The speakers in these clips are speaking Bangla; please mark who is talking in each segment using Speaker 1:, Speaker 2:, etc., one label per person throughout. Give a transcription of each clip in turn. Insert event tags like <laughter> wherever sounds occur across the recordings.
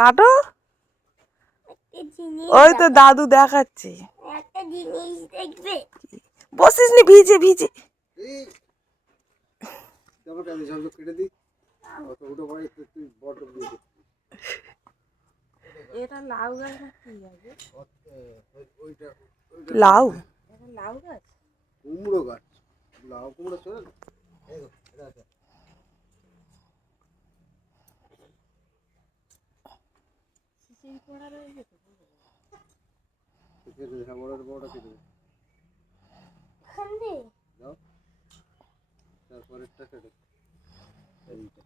Speaker 1: কাটো। ওই তো দাদু দেখাচ্ছে।
Speaker 2: একটা জিনিস দেখবে।
Speaker 1: বসিস নি ভিজে ভিজে।
Speaker 3: আমি কেটে দিই। অত উঠে তুই তুই বড়
Speaker 4: এটা লাউ গাছ না কি আছে
Speaker 3: ওইটা ওইটা
Speaker 1: লাউ।
Speaker 4: লাউ গাছ?
Speaker 3: কুমড়ো গাছ। লাউ কুমড়ো চলে
Speaker 4: শিশির পড়া
Speaker 3: হ্যাঁ কেটে এইটা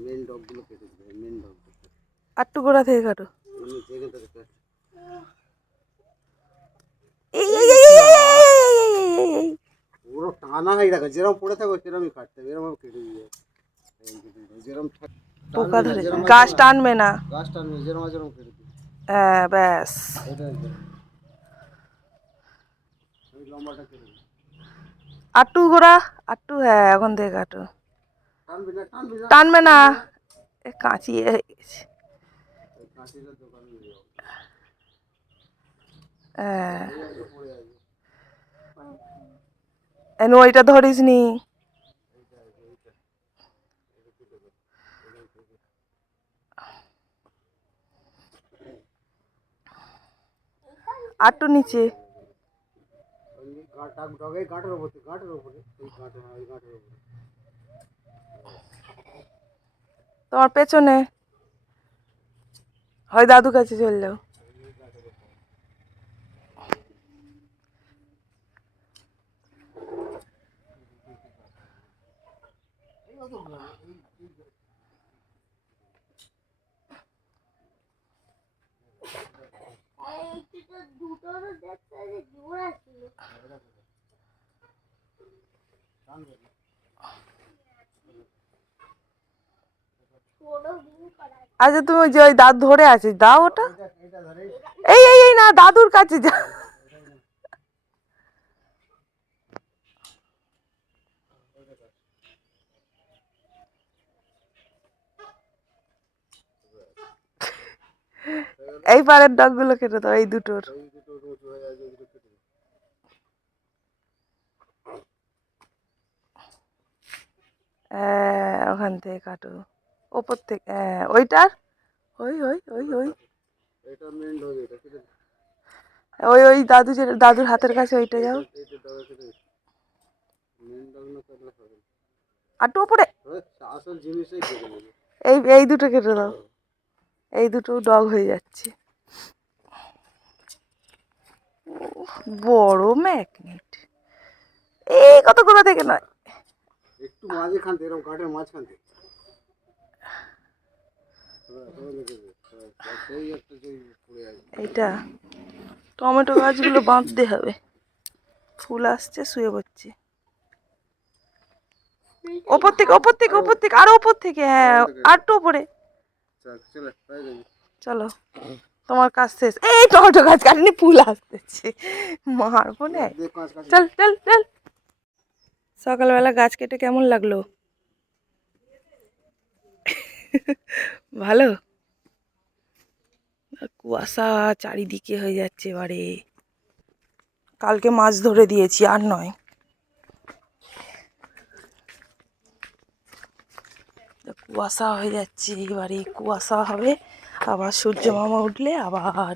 Speaker 3: মেন ডগগুলো মেন
Speaker 1: থেকে।
Speaker 3: পুরো টানা হয়ে রাখা যেরকম পড়ে থাকো সেরকমই কাটতে হবে এরকম কেটে দিয়ে যেরকম থাক-
Speaker 1: পোকা ধরে। গাছ টানবে না।
Speaker 3: গাছ টানবে যেরকম যেরকম কেটে
Speaker 1: হ্যাঁ ব্যাস। আটটু গোড়া আটটু হ্যাঁ এখন থেকে কাটো
Speaker 3: টানবি না
Speaker 1: এ কাঁচি হয়ে গেছে। হ্যাঁ। ওইটা ধরিস নি আটটু নিচে
Speaker 3: ওই গাঁট টাক ডগে গাঁটের উপরে গাঁটের উপরে এই গাঁটে হ্যাঁ এই গাঁটের নিচে।
Speaker 1: তোমার পেছনে। হয় দাদু কাছে চললেও
Speaker 2: এই
Speaker 1: আচ্ছা তুমি ওই যে ওই দাদু ধরে আছিস দাও ওটা। এই এই এই, না, দাদুর কাছে যা। এই পাড়ের ডগগুলো কেটে দাও, এই দুটোর
Speaker 3: এই দুটো উঁচু হয়ে আছে ওই দুটো কেটে দিই।
Speaker 1: হ্যাঁ, ওখান থেকে কাটো। ওপর থেকে ওইটার? ওই ওই ওই ওই। ওই ওই দাদু যে দাদুর হাতের কাছে ওইটা যাও। আটু ওপরে। এই এই দুটো কেটে দাও। এই দুটো ডগ হয়ে যাচ্ছে। বড় ম্যাগনেট। এই কত গোড়া থেকে নয়?
Speaker 3: একটু মাঝখান থেকে এরকম কাঠের মাঝখান থেকে
Speaker 1: এইটা টমেটো গাছগুলো বাঁধতে হবে। ফুল আসছে শুয়ে পড়ছে। ওপর থেকে ওপর থেকে ওপর থেকে আরও ওপর থেকে হ্যাঁ আর একটু ওপরে।
Speaker 3: চল
Speaker 1: তোমার কাজ শেষ। এই টমেটো গাছ কাটিনি ফুল আসতেছে। মারবো না। চল চল চল। সকালবেলা গাছ কেটে কেমন লাগল? ভালো? কুয়াশা চারিদিকে হয়ে যাচ্ছে এবারে। কালকে মাছ ধরে দিয়েছি, আর নয়। কুয়াশা হয়ে যাচ্ছে এবারে, কুয়াশা হবে, আবার সূর্য মামা উঠলে আবার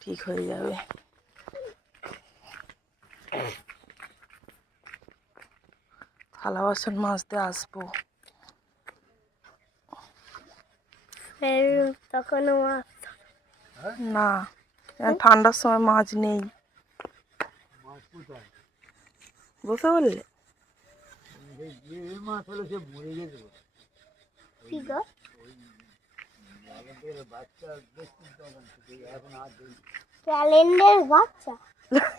Speaker 1: ঠিক হয়ে যাবে। থালা বাসন মাজতে আসব।
Speaker 2: ফের তখনও
Speaker 1: না ঠান্ডার সময় মাছ নেই। বসে বললে
Speaker 3: বাচ্চা
Speaker 2: ক্যালেন্ডার বাচ্চা।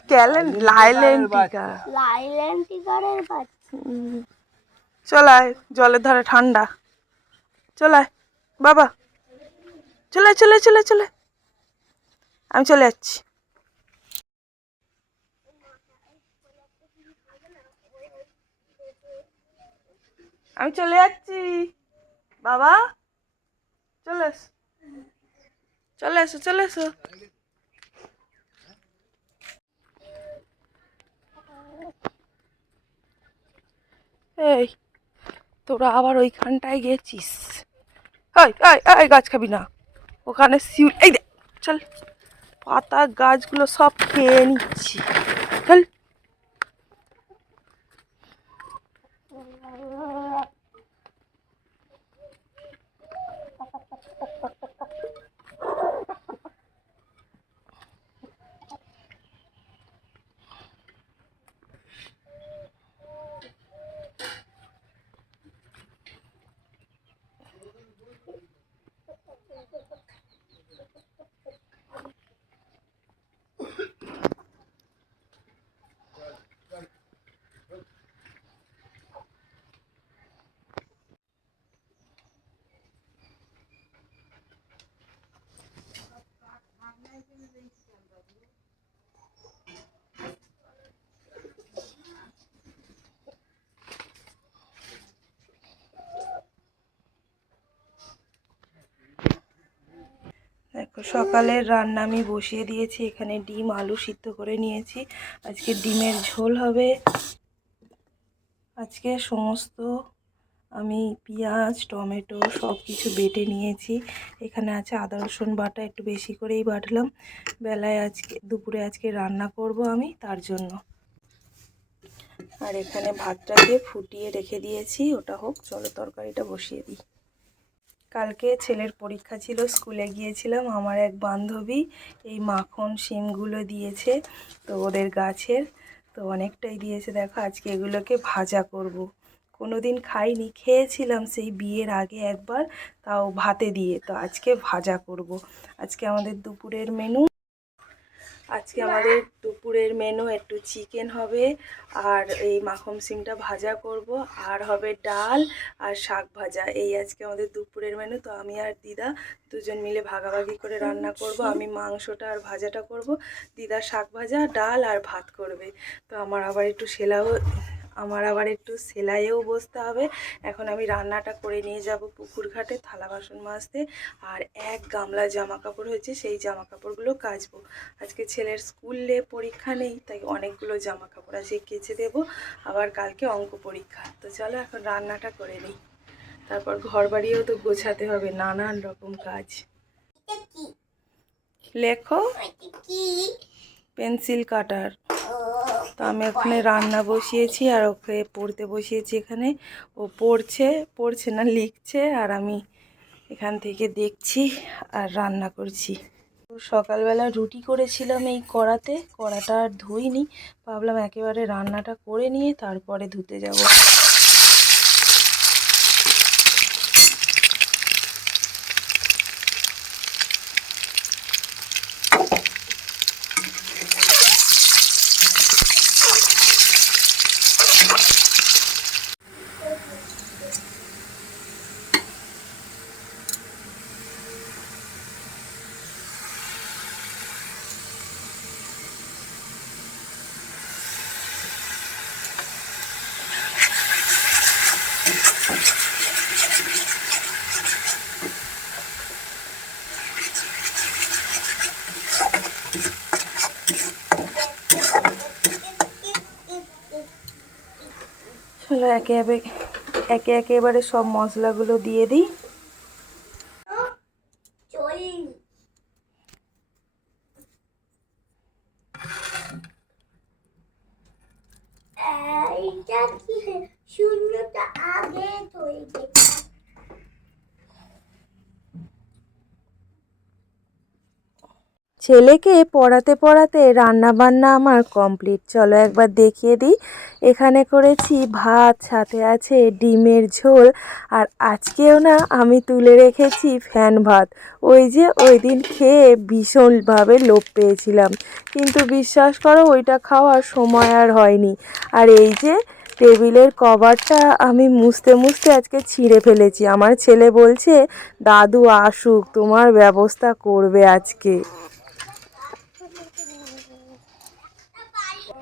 Speaker 1: ক্যালেন লাইলেন টিকা।
Speaker 2: লাইল্যান্ড টিগারের বাচ্চা।
Speaker 1: চলায় জলের ধারে ঠান্ডা। চলায় বাবা। চলে চলে চলে চলে আমি চলে যাচ্ছি। আমি চলে যাচ্ছি। বাবা, চলে এস। চলে এসো চলে এসো। এই, তোরা আবার ওইখানটায় গেছিস। এই গাছ খাবি না। ওখানে শিউল এই চল। পাতা গাছগুলো সব খেয়ে নিচ্ছি। চল। সকালের রান্না আমি বসিয়ে দিয়েছি, এখানে ডিম, আলু সিদ্ধ করে নিয়েছি। আজকে ডিমের ঝোল হবে। আজকে সমস্ত আমি পেঁয়াজ, টমেটো সব কিছু বেটে নিয়েছি। এখানে আছে আদা, রসুন বাটা, একটু বেশি করেই বাটলাম। বেলায় আজকে, দুপুরে আজকে রান্না করব আমি, তার জন্য। আর এখানে ভাতটাকে ফুটিয়ে রেখে দিয়েছি, ওটা হোক, চলো তরকারিটা বসিয়ে দিই। কালকে ছেলের পরীক্ষা ছিল, স্কুলে গিয়েছিলাম আমার এক বান্ধবী এই মাখন শিমগুলো দিয়েছে তো ওদের গাছের, তো অনেকটাই দিয়েছে দেখো, আজকে এগুলোকে ভাজা করব। কোনো দিন খাইনি, খেয়েছিলাম সেই বিয়ের আগে একবার, তাও ভাতে দিয়ে তো আজকে ভাজা করব। আজকে আমাদের দুপুরের মেনু আজকে আমাদের দুপুরের মেনু একটু চিকেন হবে আর এই মাখন সিমটা ভাজা করব আর হবে ডাল আর শাক ভাজা। এই আজকে আমাদের দুপুরের মেনু তো আমি আর দিদা দুজন মিলে ভাগাভাগি করে রান্না করব। আমি মাংসটা আর ভাজাটা করব। দিদা শাক ভাজা ডাল আর ভাত করবে। তো আমার আবার একটু সেলাও আমার আবার একটু সেলাইয়েও বসতে হবে। এখন আমি রান্নাটা করে নিয়ে যাব পুকুর ঘাটে থালা বাসন মাজতে। আর এক গামলা জামা কাপড় হয়েছে সেই জামা কাপড়গুলো কাচবো। আজকে ছেলের স্কুলে পরীক্ষা নেই তাই অনেকগুলো জামা কাপড় আছে কেচে দেবো। আবার কালকে অঙ্ক পরীক্ষা। তো চলো এখন রান্নাটা করে নিই। তারপর ঘর বাড়িও তো গোছাতে হবে নানান রকম কাজ। লেখো।
Speaker 2: কি?
Speaker 1: Pencil cutter. তো আমি ওখানে রান্না বসিয়েছি আর ওকে পড়তে বসিয়েছি এখানে। ও পড়ছে পড়ছে না, লিখছে আর আমি এখান থেকে দেখছি আর রান্না করছি। সকালবেলা রুটি করেছিলাম এই কড়াতে, কড়াটা আর ধুইনি। ভাবলাম একেবারে রান্নাটা করে নিয়ে তারপরে ধুতে যাব। একে একে একে একেবারে সব মশলাগুলো দিয়ে দিই
Speaker 2: চল এইটা কি শূন্যটা আগে তৈরি
Speaker 1: ছেলেকে পড়াতে পড়াতে রান্না বান্না আমার কমপ্লিট। চলো একবার দেখিয়ে দিই। এখানে করেছি ভাত, সাথে আছে ডিমের ঝোল, আর আজকেও না আমি তুলে রেখেছি ফ্যান ভাত। ওই যে ওই দিন খেয়ে ভীষণভাবে লোভ পেয়েছিলাম। কিন্তু বিশ্বাস করো, ওইটা খাওয়ার সময় আর হয়নি। আর এই যে টেবিলের কভারটা আমি মুছতে মুছতে আজকে ছিঁড়ে ফেলেছি। আমার ছেলে বলছে, দাদু আসুক, তোমার ব্যবস্থা করবে আজকে।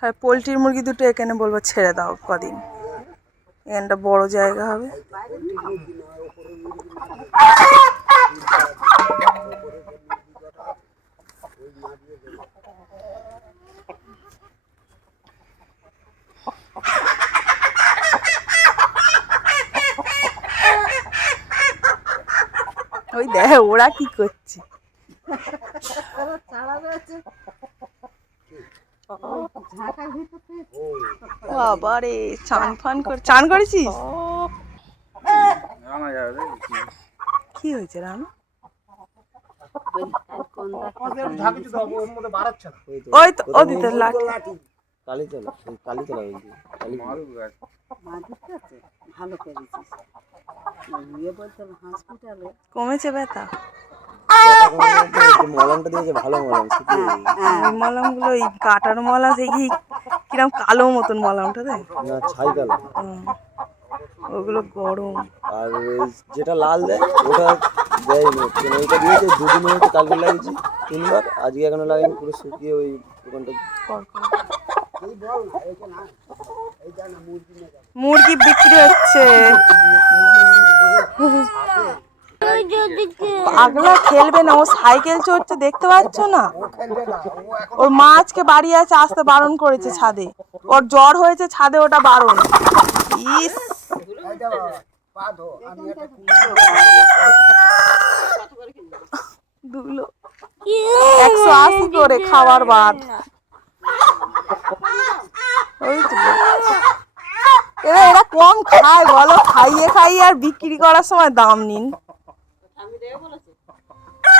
Speaker 1: হ্যাঁ পোলট্রির মুরগি দুটো এখানে বলব ছেড়ে দাও কদিন। এখানটা বড় জায়গা হবে। ওই দেখ, ওরা কি করছে?
Speaker 4: ছাড়া রয়েছে ঝাঁকার ভিতর থেকে
Speaker 1: বাবা রে চান ফান করে চান করেছিস? কি হয়েছে। রাম ওই তো ও দিতে
Speaker 5: কালী
Speaker 4: ভালো করেছিস
Speaker 1: কমেছে ব্যথা।
Speaker 5: দিয়েছে ভালো
Speaker 1: মলমগুলো কাটার কিরম কালো মতন রে
Speaker 5: না ছাই কালো
Speaker 1: ওগুলো গরম
Speaker 5: আর যেটা লাল দেয় ওটা ওইটা দুদিন কালকে লাগিয়েছি তিনবার আজকে এখনও পুরো শুকিয়ে ওই দোকানটা।
Speaker 1: মুরগি বিক্রি হচ্ছে পাগলা খেলবে না, ও সাইকেল চড়ছে, দেখতে পাচ্ছ না? ওর মা আজকে বাড়ি আছে, আসতে বারণ করেছে ছাদে। ওর জ্বর হয়েছে, ছাদে ওটা বারণ। ইস। দুলো। একশো আশি করে খাবার বাদ। এরা কম খায়, বলো। খাইয়ে খাইয়ে আর বিক্রি করার সময় দাম নিন।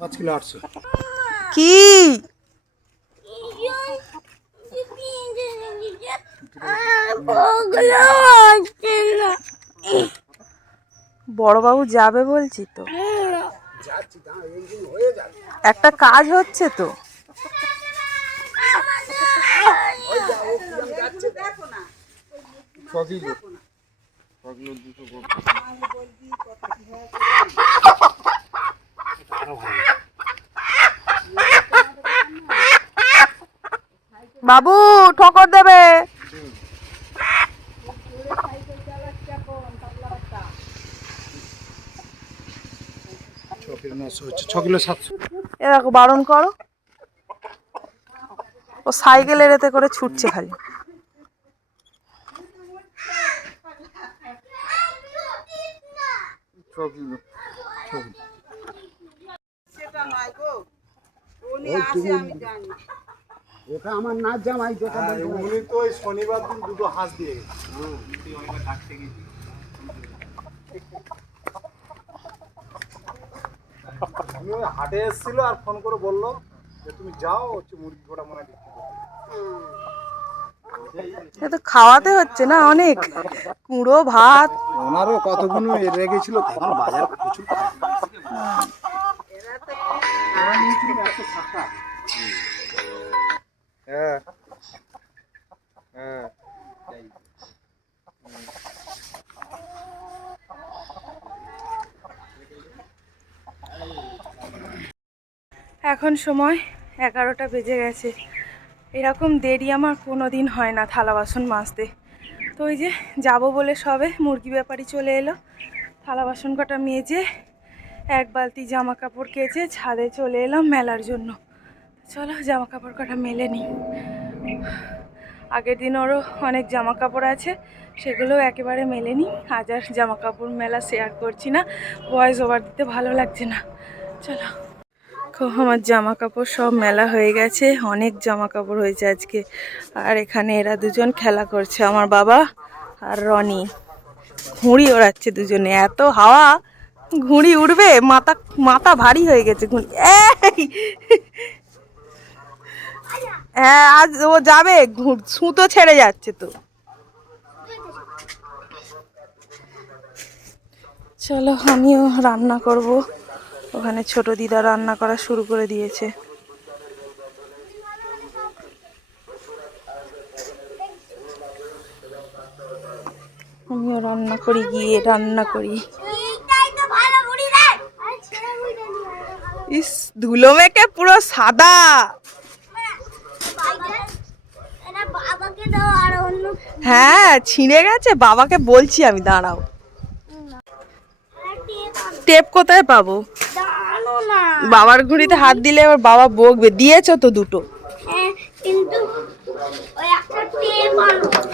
Speaker 6: পাঁচ কিলো আটশো।
Speaker 1: কি? বড়বাবু যাবে বলছি তো। একটা কাজ হচ্ছে তো।
Speaker 6: ছ কিলো
Speaker 1: বাবু ঠকর দেবে।
Speaker 6: ছ কিলো সাতশো
Speaker 1: এ দেখো বারণ করো। ও সাইকেলের এতে করে ছুটছে খালি
Speaker 6: ছ কিলো
Speaker 3: ওটা আমার নাচ জামাই যেটা
Speaker 6: উনি তো ওই শনিবার দিন দুটো হাঁস দিয়ে গেছে। উনি ওই হাটে এসেছিল আর ফোন করে বলল যে তুমি যাও হচ্ছে মুরগি গোটা মনে হয় বিক্রি।
Speaker 1: তো খাওয়াতে হচ্ছে না অনেক। কুড়ো ভাত।
Speaker 6: ওনারও কতগুলো রেগেছিল তখন বাজার প্রচুর
Speaker 1: এখন সময় এগারোটা বেজে গেছে। এরকম দেরি আমার কোনো দিন হয় না থালা বাসন মাজতে। তো ওই যে যাব বলে সবে মুরগি ব্যাপারই চলে এলো। থালা বাসন কটা মেজে এক বালতি জামা কাপড় কেচে ছাদে চলে এলাম মেলার জন্য। চলো জামা কাপড় কটা মেলে নিই। আগের দিন ওরও অনেক জামা কাপড় আছে, সেগুলো একেবারে মেলেনি আজ আর জামা কাপড় মেলা শেয়ার করছি না ভয়েস ওভার দিতে ভালো লাগছে না। চলো। আমার জামা কাপড় সব মেলা হয়ে গেছে, অনেক জামা কাপড় হয়েছে আজকে। আর এখানে এরা দুজন খেলা করছে, আমার বাবা আর রনি। ঘুড়ি ওড়াচ্ছে দুজনে, এত হাওয়া! ঘুড়ি উড়বে, মাথা মাথা ভারী হয়ে গেছে ঘুড়ি! হ্যাঁ আজ ও যাবে সুতো ছেড়ে যাচ্ছে তো। চলো, আমিও রান্না করব। ওখানে ছোট দিদা রান্না করা শুরু করে দিয়েছে। আমিও রান্না করি, গিয়ে রান্না করি
Speaker 2: এইটাই তো ভালো বুড়ি রে আরে ছেড়ে বুড়ি রে
Speaker 1: ইস, ধুলো মেখে পুরো সাদা। হ্যাঁ ছিঁড়ে গেছে। বাবাকে বলছি আমি, দাঁড়াও। টেপ কোথায় পাবো? বাবার ঘুড়িতে হাত দিলে এবার বাবা বকবে। দিয়েছ তো দুটো।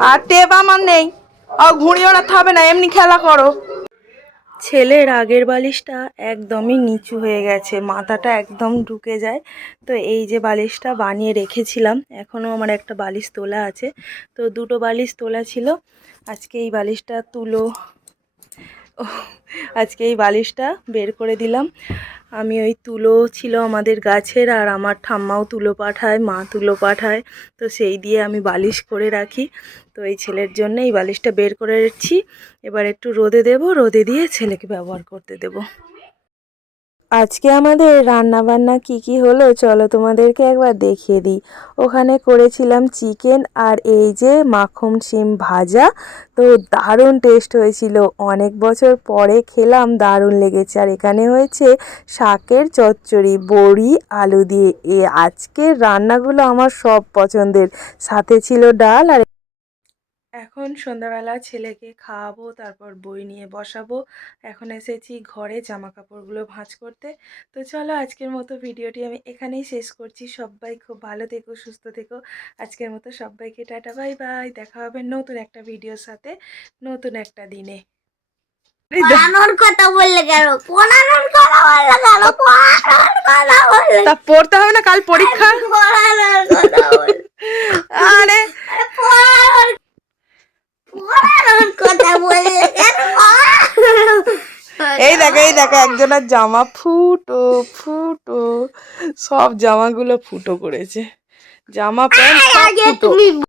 Speaker 1: আর টেপ আমার নেই। আর ঘুড়ি ওড়াতে হবে না, এমনি খেলা করো। ছেলের আগের বালিশটা একদমই নিচু হয়ে গেছে, মাথাটা একদম ঢুকে যায়। তো এই যে বালিশটা বানিয়ে রেখেছিলাম, এখনও আমার একটা বালিশ তোলা আছে। তো দুটো বালিশ তোলা ছিল, আজকে এই বালিশটা তুলো। আজকে এই বালিশটা বের করে দিলাম। আমি ওই তুলো ছিল আমাদের গাছের আর আমার ঠাম্মাও তুলো পাঠায়, মা তুলো পাঠায়। তো সেই দিয়ে আমি বালিশ করে রাখি। তো এই ছেলের জন্য এই বালিশটা বের করে রেখেছি। এবার একটু রোদে দেব, রোদে দিয়ে ছেলেকে ব্যবহার করতে দেব। আজকে আমাদের রান্না বান্না কি কি হলো চলো তোমাদেরকে একবার দেখিয়ে দিই। ওখানে করেছিলাম চিকেন আর এই যে মাখন শিম ভাজা। তো দারুণ টেস্ট হয়েছিল। অনেক বছর পরে খেলাম, দারুণ লেগেছে। আর এখানে হয়েছে শাকের চচ্চড়ি, বড়ি, আলু দিয়ে। এ আজকের রান্নাগুলো আমার সব পছন্দের। সাথে ছিল ডাল আর এখন সন্ধ্যাবেলা ছেলেকে খাওয়াবো তারপর বই নিয়ে বসাবো। এখন এসেছি ঘরে জামা কাপড়গুলো ভাঁজ করতে। তো চলো আজকের মতো ভিডিওটি আমি এখানেই শেষ করছি। সবাই খুব ভালো থেকো সুস্থ থেকো। আজকের মতো সবাইকে টাটা বাই বাই। দেখা হবে নতুন একটা ভিডিওর সাথে নতুন একটা দিনে।
Speaker 2: কথা বললে কেন? কথা বললে কেন? পড়ানোর কথা বললে
Speaker 1: তা পড়তে হবে না কাল পরীক্ষা। আরে
Speaker 2: পড়ানোর পড়ানোর কথা বললে কেন <laughs>
Speaker 1: এই দেখো এই দেখো একজনের জামা ফুটো ফুটো সব জামাগুলো ফুটো করেছে। জামা প্যান্ট ফুটো।